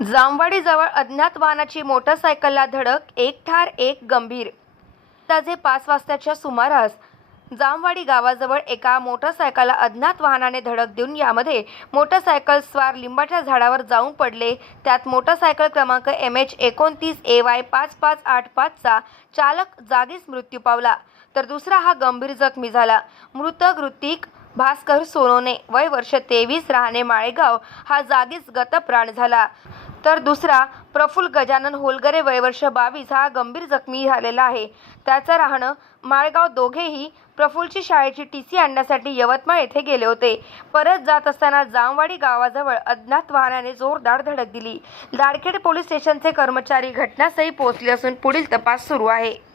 जामवाडीजवळ अज्ञात वाहनाची मोटरसायकलला धडक एक ठार एक गंभीर. ताजे पाच वाजताच्या सुमारास जामवाडी गावाजवळ एका मोटरसायकलला अज्ञात वाहनाने धडक देऊन यामध्ये मोटरसायकल स्वार लिंबाच्या झाडावर जाऊन पडले. त्यात मोटरसायकल क्रमांक एम एच एकोणतीस ए वाय पाच पाच आठ पाचचा चालक जागीच मृत्यू पावला. तर दुसरा हा गंभीर जखमी झाला. मृतक ऋतिक भास्कर सोनोने वय वर्ष तेवीस राहणे माळेगाव हा जागीच गतप्राण झाला. तर दुसरा प्रफुल गजानन होलगरे वयवर्ष बावीस हा गंभीर जखमी झालेला आहे. त्याचं राहणं माळगाव दोघेही प्रफुलची शाळेची टी सी आणण्यासाठी यवतमाळ येथे गेले होते. परत जात असताना जामवाडी गावाजवळ अज्ञात वाहनाने जोरदार धडक दिली. लाडखेड पोलीस स्टेशनचे कर्मचारी घटनास्थळी पोहोचले असून पुढील तपास सुरू आहे.